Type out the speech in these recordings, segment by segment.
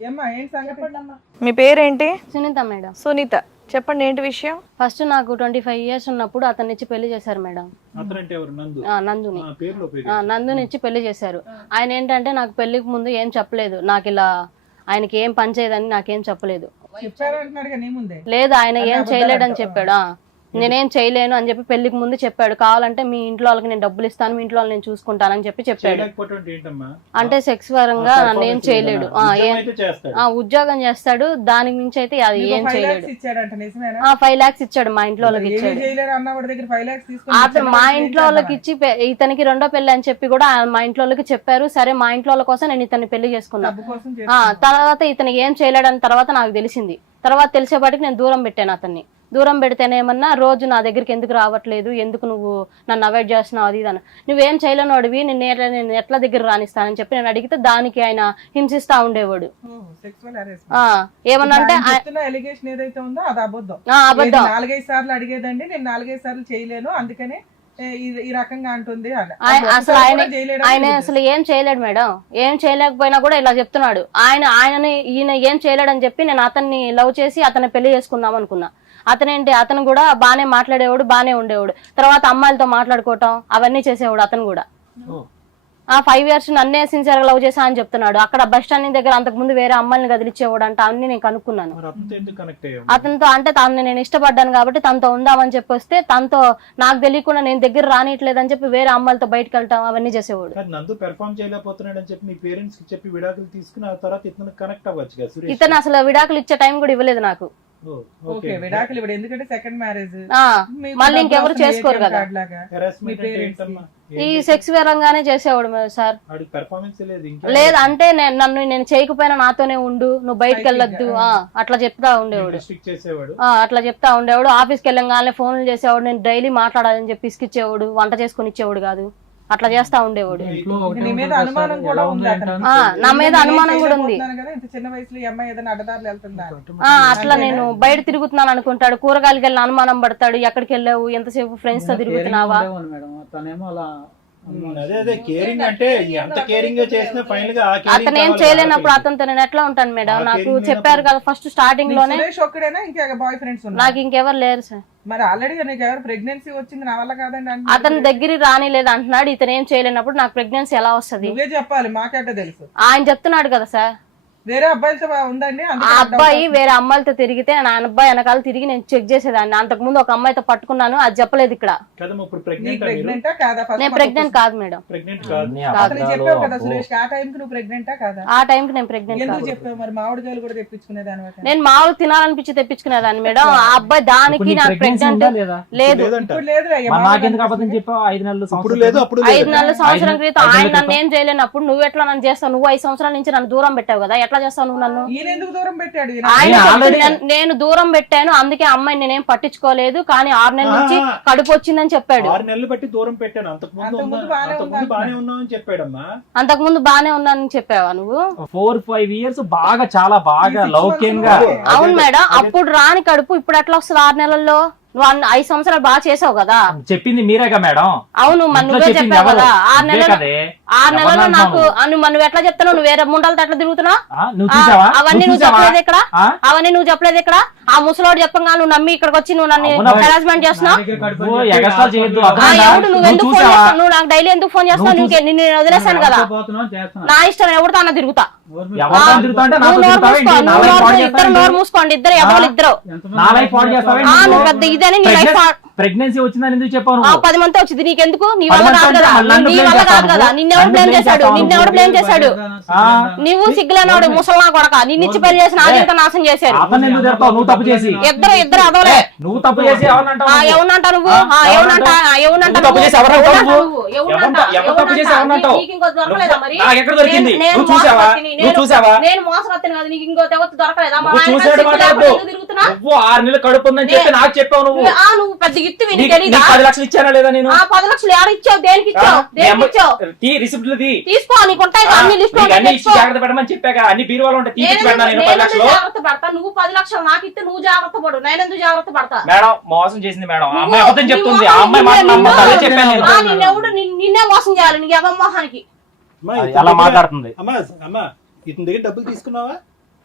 మీ పేరేంటి? సునీత మేడం. సునీత, చెప్పండి ఏంటి విషయం? ఫస్ట్ నాకు 25 years ఉన్నప్పుడు అతన్ని ఇచ్చి పెళ్లి చేశారు మేడం. నందునిచ్చి పెళ్లి చేశారు. ఆయన ఏంటంటే నాకు పెళ్లికి ముందు ఏం చెప్పలేదు, నాకు ఇలా ఆయనకి ఏం పని చేయదని నాకేం చెప్పలేదు. లేదు, ఆయన ఏం చేయలేడని చెప్పాడు. నేనేం చేయలేను అని చెప్పి పెళ్లికి ముందు చెప్పాడు. కావాలంటే మీ ఇంట్లో వాళ్ళకి నేను డబ్బులు ఇస్తాను, మీ ఇంట్లో వాళ్ళు నేను చూసుకుంటానని చెప్పి చెప్పాడు. అంటే సెక్స్ పరంగా నేను చేయలేడు, ఉద్యోగం చేస్తాడు, దానికి మించి అయితే అది ఏం చేయలేడు. 5 lakhs ఇచ్చాడు మా ఇంట్లో వాళ్ళకి ఇచ్చాడు. మా ఇంట్లో వాళ్ళకి ఇచ్చి ఇతనికి రెండో పెళ్లి అని చెప్పి కూడా మా ఇంట్లో వాళ్ళకి చెప్పారు. సరే, మా ఇంట్లో వాళ్ళ కోసం నేను ఇతన్ని పెళ్లి చేసుకున్నాను. తర్వాత ఇతను ఏం చేయలేడని తర్వాత నాకు తెలిసింది. తర్వాత తెలిసేపాటికి నేను దూరం పెట్టాను అతన్ని. దూరం పెడితేనేమన్నా రోజు నా దగ్గరికి ఎందుకు రావట్లేదు, ఎందుకు నువ్వు నన్ను అవాయిడ్ చేస్తున్నావు, అది ఇదని, నువ్వేం చేయలేనోడివి, నేను ఎట్లా దగ్గర రానిస్తానని చెప్పి నేను అడిగితే దానికి ఆయన హింసిస్తా ఉండేవాడు. ఏమన్నా అంటే అబద్ధం. 4-5 సార్లు అడిగేదండి, నేను 4-5 సార్లు చేయలేను, అందుకనే ఈ రకంగా అంటుంది. అసలు ఆయన అసలు ఏం చేయలేడు మేడం. ఏం చేయలేకపోయినా కూడా ఇలా చెప్తున్నాడు. ఈయన ఏం చేయలేడని చెప్పి నేను అతన్ని లవ్ చేసి అతన్ని పెళ్లి చేసుకుందాం అనుకున్నా. అతను కూడా బానే మాట్లాడేవాడు, బానే ఉండేవాడు. తర్వాత అమ్మాయిలతో మాట్లాడుకోవటం అవన్నీ చేసేవాడు అతను కూడా. 5 years నన్నే సిన్సియర్ గా లవ్ చేసా అని చెప్తున్నాడు. అక్కడ బస్ స్టాండ్ దగ్గర అంతకు ముందు వేరే అమ్మాయిని కదిలిచ్చేవాడు అంట. అన్ని నేను కనుక్కున్నాను. అతనితో అంటే తను నేను ఇష్టపడ్డాను కాబట్టి తనతో ఉందామని చెప్పి వస్తే తనతో నాకు తెలియకుండా నేను దగ్గర రానిట్లేదు అని చెప్పి వేరే అమ్మాయిలతో బయటకు వెళ్తాం అవన్నీ చేసేవాడు. ఇతను అసలు విడాకులు ఇచ్చే టైం కూడా ఇవ్వలేదు నాకు. మళ్ళీ ఇంకెవరు చేసుకోరు కదా. ఈ సెక్స్ పరంగానే చేసేవాడు సార్. లేదు అంటే నేను చేయకపోయినా నాతోనే ఉండు, నువ్వు బయటకు వెళ్ళొద్దు, అట్లా చెప్తా ఉండేవాడు. ఆఫీస్కి వెళ్ళంగానే ఫోన్లు చేసేవాడు. నేను డైలీ మాట్లాడాలని చెప్పి ఇసుకిచ్చేవాడు, వంట చేసుకుని ఇచ్చేవాడు కాదు, అట్లా చేస్తా ఉండేవాడు. నా మీద అనుమానం కూడా ఉంది. అట్లా నేను బయట తిరుగుతున్నాను అనుకుంటాడు, కూరగాయలకి వెళ్ళిన అనుమానం పడతాడు. ఎక్కడికి వెళ్ళావు, ఎంతసేపు ఫ్రెండ్స్ తో తిరుగుతున్నావా. అతను ఏం చేయలేనప్పుడు అతనితో నేను ఎట్లా ఉంటాను మేడం. నాకు చెప్పారు కదా ఫస్ట్ స్టార్టింగ్ లోనే, నాకు ఇంకెవరు లేరు సార్. మరి ఆల్రెడీ ఎవరు ప్రెగ్నెన్సీ వచ్చింది, నా వల్ల కాదండి. అతని దగ్గర రానిలేదు అంటున్నాడు. ఇతను ఏం చేయలేనప్పుడు నాకు ప్రెగ్నెన్సీ ఎలా వస్తుంది? నువ్వే చెప్పాలి, మాకేట తెలుసు. ఆయన చెప్తున్నాడు కదా సార్. వేరే అబ్బాయిలతో ఉందండి. ఆ అబ్బాయి వేరే అమ్మాయిలతో తిరిగితే నా అబ్బాయి వెనకాల తిరిగి నేను చెక్ చేసేదాన్ని. అంతకు ముందు ఒక అమ్మాయితో పట్టుకున్నాను, అది చెప్పలేదు ఇక్కడ. నేను ప్రెగ్నెంట్ కాదు మేడం. ఆ టైంకి నేను ప్రెగ్నెంట్ నేను మామూలు తినాలనిపించి తెప్పించుకునేదాన్ని మేడం. ఆ అబ్బాయి దానికి నాకు ప్రెగ్నెంట్ లేదు. 5 నెలల సంవత్సరం క్రితం ఆయన నన్ను ఏం చేయలేనప్పుడు నువ్వు ఎట్లా నన్ను చేస్తావు, నువ్వు 5 సంవత్సరాల నుంచి నన్ను దూరం పెట్టావు కదా, ఎట్లా చేస్తావు నువ్వు నన్ను? నేను దూరం పెట్టాను, అందుకే అమ్మాయి నేనేం పట్టించుకోలేదు, కానీ 6 నెలల నుంచి కడుపు వచ్చిందని చెప్పాడు. 6 నెలలు బట్టి దూరం పెట్టాను, అంతకు ముందు బానే ఉన్నావని చెప్పాడమ్మా. అంతకు ముందు బానే ఉన్నానని చెప్పావా నువ్వు? 4-5 years బాగా చాలా బాగా లౌక్యంగా. అవును మేడం, అప్పుడు రాని కడుపు ఇప్పుడు ఎట్లా వస్తుంది 6 నెలల్లో? నువ్వు 5 సంవత్సరాలు బాగా చేసావు కదా. చెప్పింది మీరేగా మేడం. అవును, నువ్వే చెప్పావు కదా. 6 నెలల్లో నాకు నువ్వు ఎట్లా చెప్తావు? నువ్వు వేరే ముండలతో ఎట్లా తిరుగుతున్నావు? అవన్నీ నువ్వు చెప్పలేదు ఇక్కడ. ఆ ముసలోడు చెప్పగా నువ్వు నమ్మి ఇక్కడికి వచ్చి నువ్వు నన్ను హెరాస్మెంట్ చేస్తున్నావు. నువ్వు ఎందుకు ఫోన్ చేస్తావు? నువ్వు నాకు డైలీ ఎందుకు ఫోన్ చేస్తావు? నిన్ను వదిలేసాను కదా, నా ఇష్టం, ఎవరితో అన్న తిరుగుతా. ఇద్దరు నోరు మూసుకోండి, ఇద్దరు ఎవరు ఇద్దరు. నువ్వు పెద్ద ఇదని నీ లైఫ్ ప్రెగ్నెన్సీ వచ్చిందని ఎందుకు చెప్పాను? 10 మంది వచ్చింది, నీకెందుకు? నీ వల్ల కాదు కదా, నిన్నెవరు బ్లేమ్ చేశాడు? నువ్వు సిగ్గులేనాడు ముసల్లా కొడక, నిన్నిచ్చి పెళ్లి చేసిన ఆజీవితం నాశనం చేశారు. ఇద్దరు అదవలే. నువ్వు తప్పు చేసి ఏమన్నంటా నువ్వు? నేను మోసగత్తాను కదా, నీకు ఇంకో దొరకలేదా? 6 నెలలు కడుపు ఉందని చెప్పి నాకు చెప్పావు. నువ్వు పెద్ద 10 లక్షలు ఇచ్చానా లేదా? నేను 10 లక్షలు ఎవరు ఇచ్చావు? దేనికి ఇచ్చావు? తీసుకో, నీకుంటాయి అన్ని లిస్ట్ జాగ్రత్త పెట్టమని చెప్పాక అన్ని బీరువాలు ఉంటాయి. జాగ్రత్త పడతా. నువ్వు 10 లక్షలు నాకు ఇస్తే నువ్వు జాగ్రత్త పడు, నేను ఎందుకు జాగ్రత్త పడతా? మేడం మోసం చేసింది మేడం. అమ్మాయి అబద్ధం చెప్తుంది. ఆ అమ్మాయి నిన్నే మోసం చేయాలి. నీకు ఎవరి మోహానికి అలా మాట్లాడుతుంది. అమ్మా ఇతని దగ్గర డబ్బులు తీసుకున్నావా?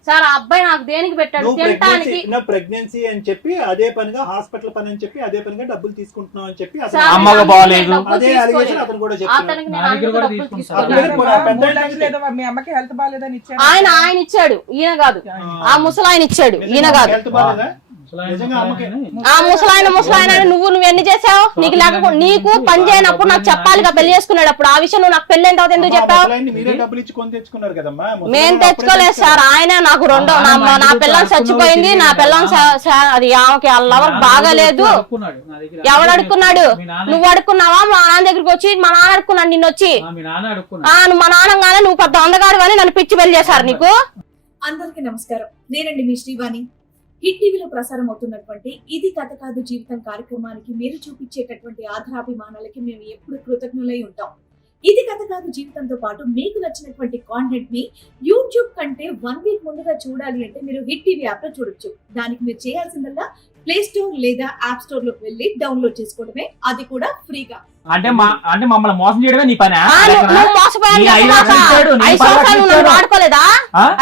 సార్ ఆ అబ్బాయి నాకు దేనికి పెట్టాడు తినటానికి. ప్రెగ్నెన్సీ అని చెప్పి అదే పనిగా హాస్పిటల్ పని అని చెప్పి అదే పనిగా డబ్బులు తీసుకుంటున్నావు అని చెప్పి సార్, అమ్మగా బాగలేదు. అదే అలిగేషన్ అతను కూడా చెప్తున్నాడు. అతనికి నేను నా దగ్గర కూడా డబ్బులు తీసుకుంటాను. తీసుకోలేదు. 3 లక్షలు ఏదో మీ అమ్మకి హెల్త్ బాగాలేదని ఇచ్చారు. ఆయన ఇచ్చాడు, ఈయన కాదు. ఆ ముసలాయన ఇచ్చాడు, ఈయన కాదు. హెల్త్ బాగాలేదా? నిజంగా అమ్మకి ఆ ముసలాయన నువ్వు ఎన్ని చేసావు? నీకు లేకపోతే నీకు పని చేయనప్పుడు నాకు చెప్పాలిగా, పెళ్లి చేసుకునేటప్పుడు. ఆ విషయం నువ్వు నాకు పెళ్లి ఎంత ఎందుకు చెప్పావు? మీరే డబ్బులు ఇచ్చి కొని తెచ్చుకున్నారు కదమ్మా. మేం తెచ్చుకోలేదు సార్. ఆయన నాకు నా పిల్లం చచ్చిపోయింది, నా పిల్లం అది ఆమెకి లవర్ బాగాలేదు. ఎవడు అడుక్కున్నాడు? నువ్వు అడుక్కున్నావా? మా నాన్న దగ్గరికి వచ్చి మా నాన్న అడుక్కున్నాడు నిన్ను వచ్చి. నువ్వు మా నాన్నగానే నువ్వు పెద్ద అందగాడు అని నన్ను పిచ్చి పెళ్లి చేశారు నీకు. అందరికీ నమస్కారం. నేనండి మీ శ్రీవాణి. హిట్ టీవీలో ప్రసారం అవుతున్నటువంటి ఇది కథ కాదు జీవితం కార్యక్రమానికి మీరు చూపించేటటువంటి ఆధారాభిమానాలకి మేము ఎప్పుడు కృతజ్ఞులై ఉంటాం. ఇది కథ కాదు జీవితంతో పాటు మీకు నచ్చినటువంటి కాంటెంట్ ని యూట్యూబ్ కంటే 1 వీక్ ముందుగా చూడాలి అంటే మీరు హిట్ టీవీ యాప్ లో చూడొచ్చు. దానికి మీరు చేయాల్సిందల్లా ప్లే స్టోర్ లేదా యాప్ స్టోర్ లోకి వెళ్ళి డౌన్లోడ్ చేసుకోవడమే, అది కూడా ఫ్రీగా. అంటే మమ్మల్ని మోసం చేయడమే నీ పని? నువ్వు మోసపోయాను. 5 సంవత్సరాలు నువ్వు వాడుకోలేదా?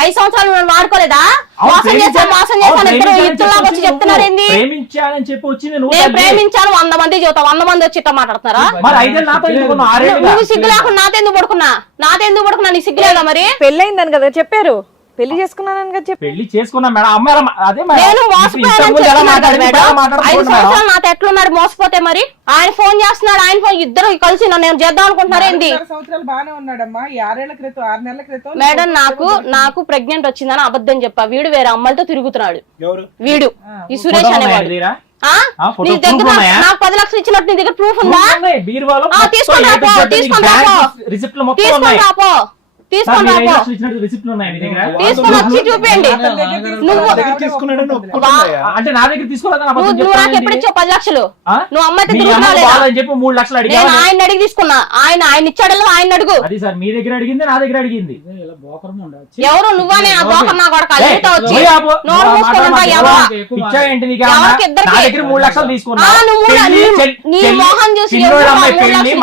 5 సంవత్సరాలు నువ్వు వాడుకోలేదా? మోసం చేశాను ఇద్దరు ఇద్దరులాగా వచ్చి చెప్తున్నారు ఏంది? ప్రేమించాలని చెప్పి వచ్చి నేను ప్రేమించాను 100 మంది చెబుతా, 100 మంది వచ్చి ఇట్లా మాట్లాడతారా? నువ్వు సిగ్గు లేకుండా నాతో ఎందుకు పడుకున్నా నీకు సిగ్గు లేదా? మరి పెళ్ళయిందని కదా చెప్పారు, పెళ్లి చేసుకున్నానని కదా చెప్పారు. పెళ్లి చేసుకున్నా మేడం. అమ్మాయి అదే నేను మోసపోయానని చెప్తున్నాను మేడం. 5 సంవత్సరాలు నాతో ఎట్లున్నాడు మోసపోతే? మరి ఆయన ఫోన్ చేస్తున్నాడు, ఆయన ఫోన్ ఇద్దరు కలిసి నన్ను చేద్దాం అనుకుంటున్నారు ఏంది? 4 సంవత్సరాలు బానే ఉన్నాడమ్మా. 6 ఏళ్ల క్రితం 6 నెలల క్రితం మేడం నాకు ప్రెగ్నెంట్ వచ్చిందని అబద్ధం చెప్పా. వీడు వేరే అమ్మాయిలతో తిరుగుతున్నాడు. ఎవరు? వీడు ఈ సురేష్ అనేవాడు. నీ దగ్గర నాకు 10 లక్షలు ఇచ్చినట్టు నీ దగ్గర ప్రూఫ్ ఉందా? తీసుకొని రాపో. తీసుకొని వచ్చి చూపించండి. నువ్వు అంటే నా దగ్గర తీసుకోలేదని నువ్వు నాకు ఎప్పుడు ఇచ్చావు 10 లక్షలు? నువ్వు అమ్మాయితో తిరుగుతున్నావు చెప్పి 3 లక్షలు అడిగి నేను ఆయన అడిగి తీసుకున్నా. ఆయన ఇచ్చాడల్లా ఆయన అడుగు. అది సార్ మీ దగ్గర అడిగింది, నా దగ్గర అడిగింది. ఎవరు నువ్వనే? ఆ బోకర్ నా కొడుకు అల్లుతో వచ్చి నోరు మూసుకుంటా. ఇచ్చావేంటి? నా దగ్గర 3 లక్షలు తీసుకున్నా. నీ మోహన్ చూసి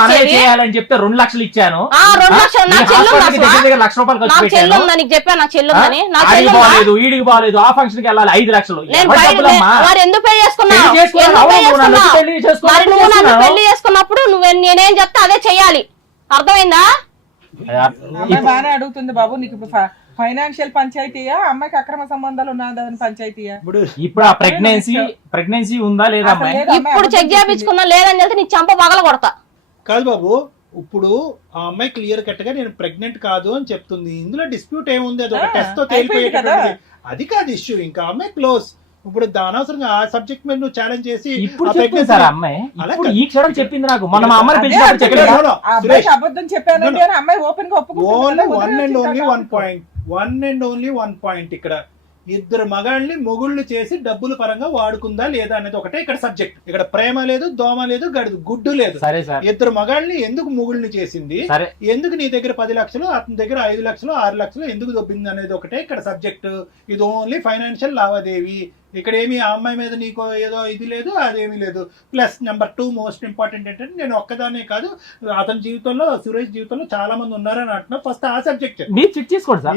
మనమే చేయాలని చెప్తే 2 లక్షలు ఇచ్చాను. 2 లక్షలు నా చెల్లు ₹1,00,000 నాకు చెల్లు ఉందని నీకు చెప్పా. నా చెల్లు ఉందని. నా చెల్లు బాలేదు, ఈడికి బాలేదు, ఆ ఫంక్షన్ కి వెళ్ళాలి 5 లక్షలు. మరి ఎందుకు పెళ్లి చేసుకున్నావు? మరి నువ్వు నన్ను పెళ్లి చేసుకున్నప్పుడు నేనేం చెప్తా అదే చెయ్యాలి. అర్థమైందా? అమ్మాయి బానే అడుగుతుంది బాబు. నీకు ఫైనాన్షియల్ పంచాయతీయా, అమ్మాయికి అక్రమ సంబంధాలు ఉన్నదని పంచాయతీయా? ఇప్పుడు ఆ ప్రెగ్నెన్సీ ఉందా లేదా? ఇప్పుడు చెక్ చేయించుకున్నా లేదని చెప్తే నీ చంప పగల కొడతా. కాదు బాబు, ఇప్పుడు ఆ అమ్మాయి క్లియర్ కట్ గా నేను ప్రెగ్నెంట్ కాదు అని చెప్తుంది. ఇందులో డిస్ప్యూట్ ఏముంది? అది ఒక టెస్ట్ తో తేలిపోయేటటువంటి అది కాదు ఇష్యూ. ఇంకా అమ్మాయి క్లోజ్. ఇప్పుడు అనవసరంగా ఆ సబ్జెక్ట్ మీద నువ్వు ఛాలెంజ్ చేసి అమ్మాయి ఈ క్షణం చెప్పింది నాకు. మన మా అమ్మని పిలిచి అబద్ధం చెప్పాను అమ్మాయి ఓపెన్ గా ఓన్లీ 1 అండ్ ఓన్లీ 1 పాయింట్. ఇక్కడ ఇద్దరు మగాళ్ళని మొగుళ్ళు చేసి డబ్బుల పరంగా వాడుకుందా లేదా అనేది ఒకటే ఇక్కడ సబ్జెక్ట్. ఇక్కడ ప్రేమ లేదు, దోమ లేదు, గుడ్డు లేదు. ఇద్దరు మగాళ్ళని ఎందుకు మొగుళ్ళని చేసింది, ఎందుకు నీ దగ్గర 10 లక్షలు అతని దగ్గర 5 లక్షలు 6 లక్షలు ఎందుకు దొబ్బింది అనేది ఒకటే ఇక్కడ సబ్జెక్ట్. ఇది ఓన్లీ ఫైనాన్షియల్ లావాదేవీ. ఇక్కడ ఏమి ఆ అమ్మాయి మీద నీకు ఏదో ఇది లేదు, అదేమీ లేదు. ప్లస్ నెంబర్ 2 మోస్ట్ ఇంపార్టెంట్ ఏంటంటే నేను ఒక్కదానే కాదు, అతని జీవితంలో సురేష్ జీవితంలో చాలా మంది ఉన్నారని అంటున్నా. ఫస్ట్ ఆ సబ్జెక్ట్ మీరు చెక్ చేసుకోండి సార్.